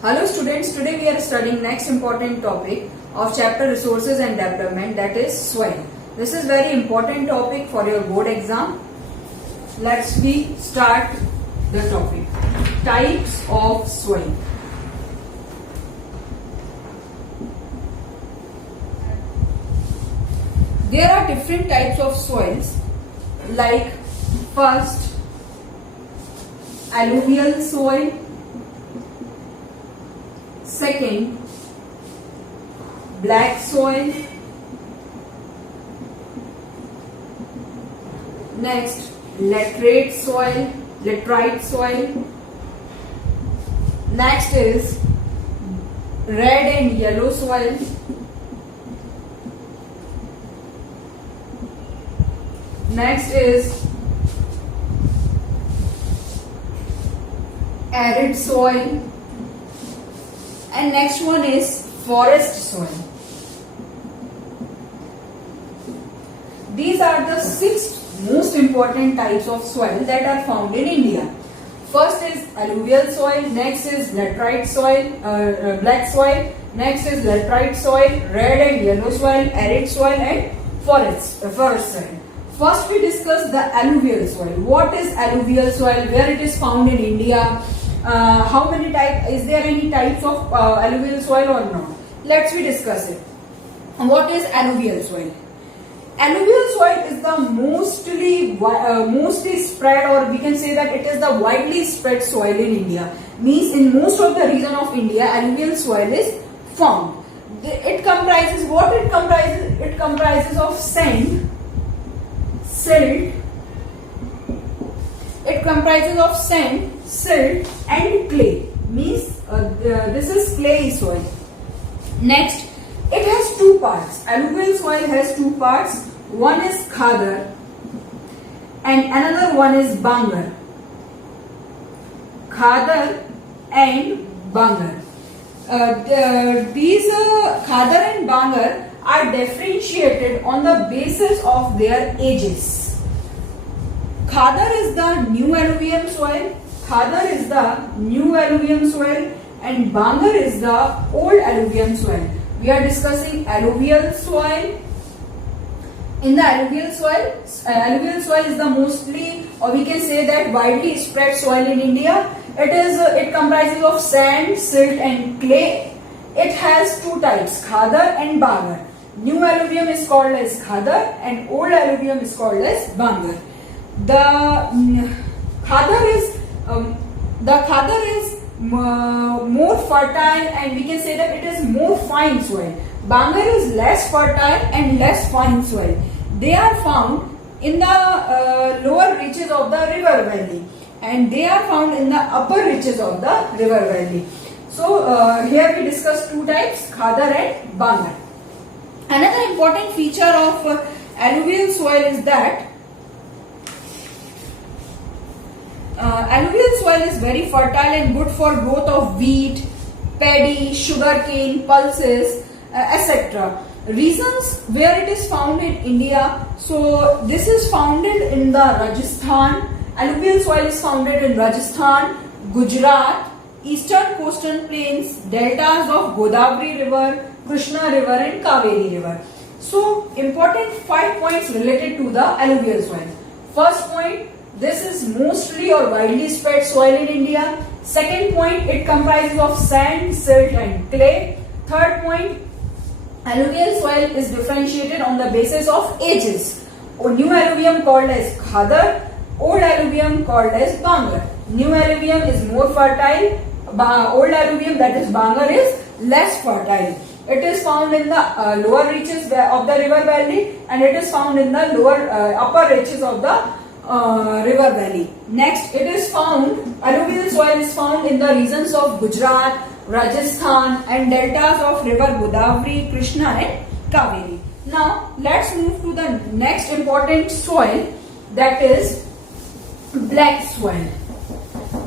Hello students, today we are studying next important topic of chapter Resources and Development, that is soil. This is very important topic for your board exam. Let's start the topic. Types of soil. There are different types of soils, like first alluvial soil, second black soil, next laterite soil, next is red and yellow soil, next is arid soil, and next one is forest soil. These are the 6 most important types of soil that are found in India. First is alluvial soil, next is laterite soil, black soil, next is laterite soil, red and yellow soil, arid soil, and forest soil. First we discuss the alluvial soil. What is alluvial soil? Where it is found in India? How many types? Is there any types of alluvial soil or not? Let's discuss it. What is alluvial soil? Alluvial soil is the mostly spread, or we can say that it is the widely spread soil in India. Means in most of the region of India, alluvial soil is found. It comprises what? It comprises of sand, silt. It comprises of sand, silt, and clay. Means this is clayey soil. Next, it has 2 parts. Alluvial soil has 2 parts. One is khadar and another one is bangar. Khadar and bangar. These khadar and bangar are differentiated on the basis of their ages. Khadar is the new alluvium soil. And bangar is the old alluvium soil. We are discussing alluvial soil. In the alluvial soil is the mostly, or we can say that widely spread soil in India. It comprises of sand, silt, and clay. It has 2 types, khadar and bangar. New alluvium is called as khadar and old alluvium is called as bangar. The khadar is more fertile, and we can say that it is more fine soil. Bangar is less fertile and less fine soil. They are found in the lower reaches of the river valley, and they are found in the upper reaches of the river valley. So here we discuss 2 types, khadar and bangar. Another important feature of alluvial soil is that alluvial soil is very fertile and good for growth of wheat, paddy, sugarcane, pulses, etc. Reasons where it is found in India. So this is founded in the Rajasthan. Alluvial soil is founded in Rajasthan, Gujarat, eastern coastal plains, deltas of Godavari River, Krishna River, and Kaveri River. So important 5 points related to the alluvial soil. First point, this is mostly or widely spread soil in India. Second point, it comprises of sand, silt, and clay. Third point, alluvial soil is differentiated on the basis of ages. New alluvium called as khadar, old alluvium called as bangar. New alluvium is more fertile. Old alluvium, that is bangar, is less fertile. It is found in the lower reaches of the river valley, and it is found in the upper reaches of the river valley. Next, alluvial soil is found in the regions of Gujarat, Rajasthan, and deltas of river Godavari, Krishna, and Kaveri. Now, let's move to the next important soil, that is black soil.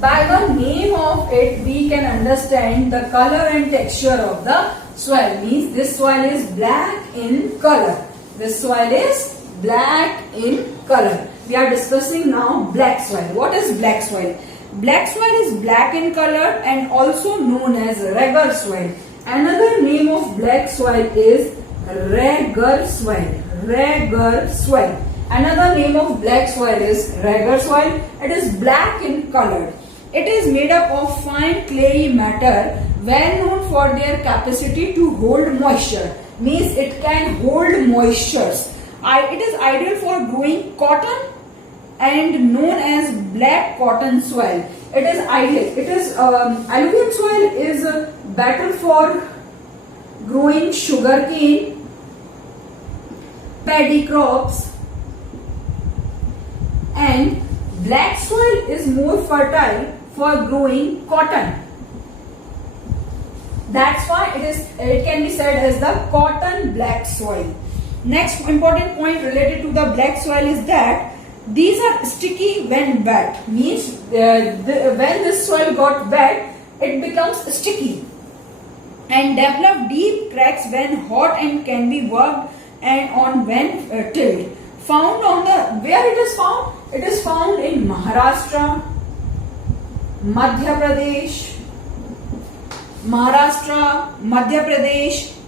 By the name of it, we can understand the color and texture of the soil. Means this soil is black in color. This soil is black in color. We are discussing now black soil. What is black soil? Black soil is black in color and also known as regur soil. Another name of black soil is regur soil. Regur soil. Another name of black soil is regur soil. It is black in color. It is made up of fine clayey matter, well known for their capacity to hold moisture. Means it can hold moistures. It is ideal for growing cotton and known as black cotton soil. It is ideal. It is alluvial soil is better for growing sugarcane, paddy crops, and black soil is more fertile for growing cotton. That's why it can be said as the cotton black soil. Next important point related to the black soil is that these are sticky when wet. Means when this soil got wet, it becomes sticky and develop deep cracks when hot and can be worked and on when tilled. Found on the where it is found? It is found in Maharashtra, Madhya Pradesh,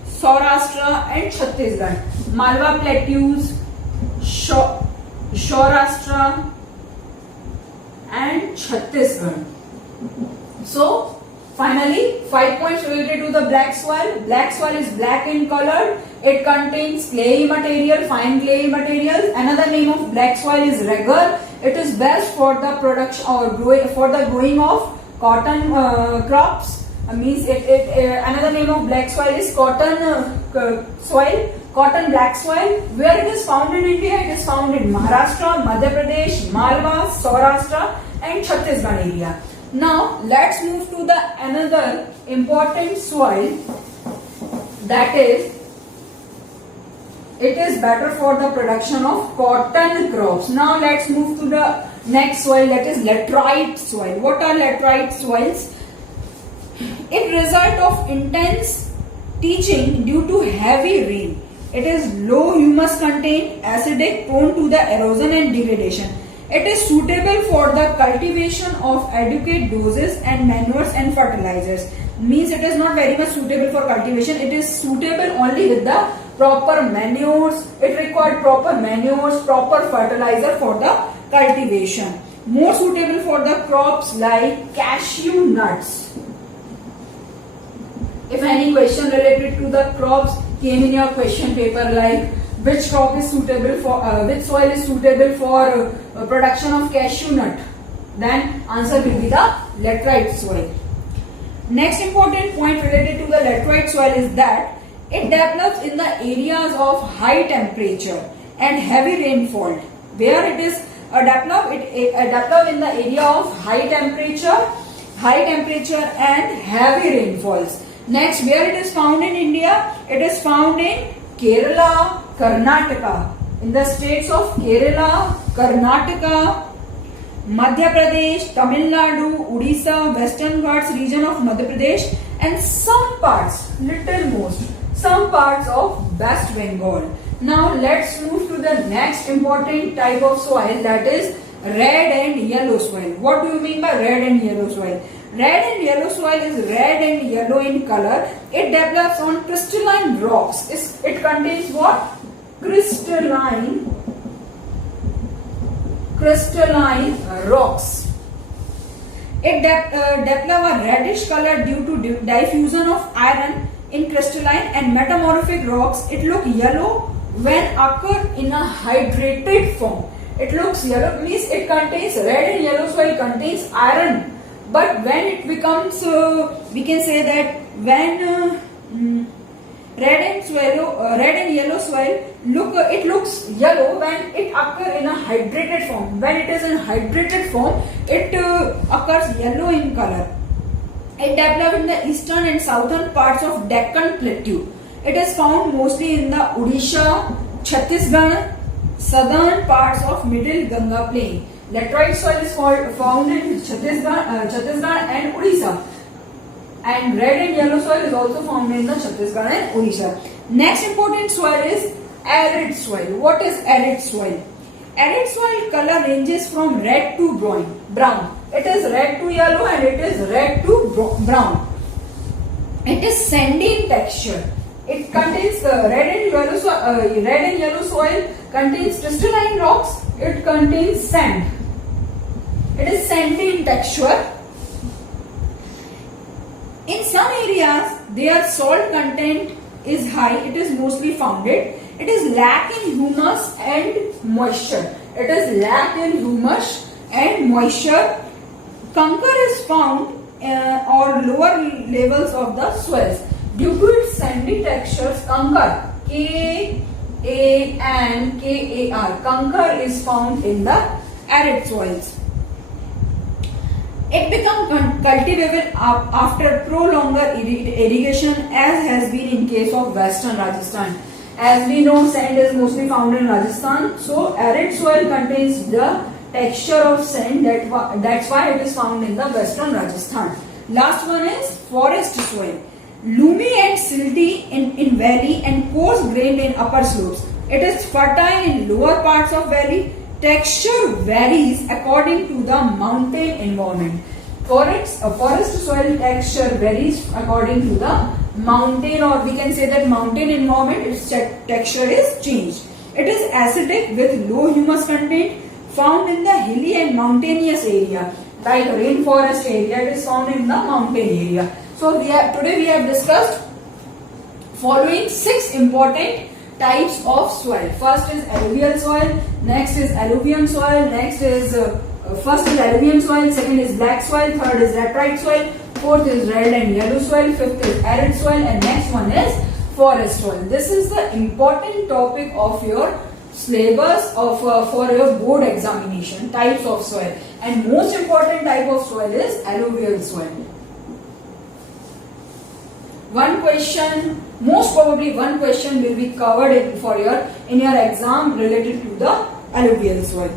Saurashtra and Chhattisgarh. Malwa plateaus, Saurashtra and Chhattisgarh. So finally, 5 points related to the black soil. Black soil is black in color. It contains clayey material, fine clayey material. Another name of black soil is regur. It is best for the production or for the growing of cotton crops. Means another name of black soil is cotton soil, cotton black soil. Where it is found in India? It is found in Maharashtra, Madhya Pradesh, Malwa, Saurashtra and Chhattisgarh area. Now let's move to the another important soil, that is it is better for the production of cotton crops. Now let's move to the next soil, that is laterite soil. What are laterite soils? It result of intense teaching due to heavy rain. It is low humus content, acidic, prone to the erosion and degradation. It is suitable for the cultivation of adequate doses and manures and fertilizers. Means it is not very much suitable for cultivation. It is suitable only with the proper manures. It required proper manures, proper fertilizer for the cultivation. More suitable for the crops like cashew nuts. If any question related to the crops came in your question paper, like which crop is suitable for, which soil is suitable for production of cashew nut, then answer will be the laterite soil. Next important point related to the laterite soil is that it develops in the areas of high temperature and heavy rainfall. Where it is develop in the area of high temperature and heavy rainfalls. Next, where it is found in India? It is found in Kerala, Karnataka. In the states of Kerala, Karnataka, Madhya Pradesh, Tamil Nadu, Odisha, Western Ghats region of Madhya Pradesh, and some parts of West Bengal. Now let's move to the next important type of soil, that is red and yellow soil. What do you mean by red and yellow soil? Red and yellow soil is red and yellow in color. It develops on crystalline rocks. It contains what? Crystalline rocks. It develop a reddish color due to diffusion of iron in crystalline and metamorphic rocks. It look yellow when occur in a hydrated form. It looks yellow, means it contains, red and yellow soil contains iron. But when it becomes, we can say that when red and yellow soil it looks yellow when it occur in a hydrated form. When it is in hydrated form, it occurs yellow in color. It developed in the eastern and southern parts of Deccan Plateau. It is found mostly in the Odisha, Chhattisgarh, southern parts of Middle Ganga Plain. Laterite soil is found in Chhattisgarh and Odisha. And red and yellow soil is also found in the Chhattisgarh and Odisha. Next important soil is arid soil. What is arid soil? Arid soil color ranges from red to brown. It is red to yellow and it is red to brown. It is sandy in texture. It contains red and yellow soil contains crystalline rocks. It contains sand. It is sandy in texture. In some areas, their salt content is high. It is mostly founded. It is lack in humus and moisture. It is lack in humus and moisture. Conker is found or lower levels of the soils. Due to its sandy textures, conker, K-A-N-K-A-R, conker is found in the arid soils. It becomes cultivable after prolonged irrigation, as has been in case of Western Rajasthan. As we know, sand is mostly found in Rajasthan, so arid soil contains the texture of sand. That's why it is found in the Western Rajasthan. Last one is forest soil. Loomy and silty in valley and coarse grained in upper slopes. It is fertile in lower parts of valley. Texture varies according to the mountain environment. Forest soil texture varies according to the mountain, or we can say that mountain environment, its texture is changed. It is acidic with low humus content, found in the hilly and mountainous area, like rainforest area. It is found in the mountain area. So today we have discussed following 6 important types of soil. First is alluvial soil, next is alluvium soil, next is first is alluvium soil, second is black soil, third is laterite soil, fourth is red and yellow soil, fifth is arid soil, and next one is forest soil. This is the important topic of your syllabus for your board examination, types of soil, and most important type of soil is alluvial soil. One question, most probably one question will be covered in your exam related to the alluvial soil.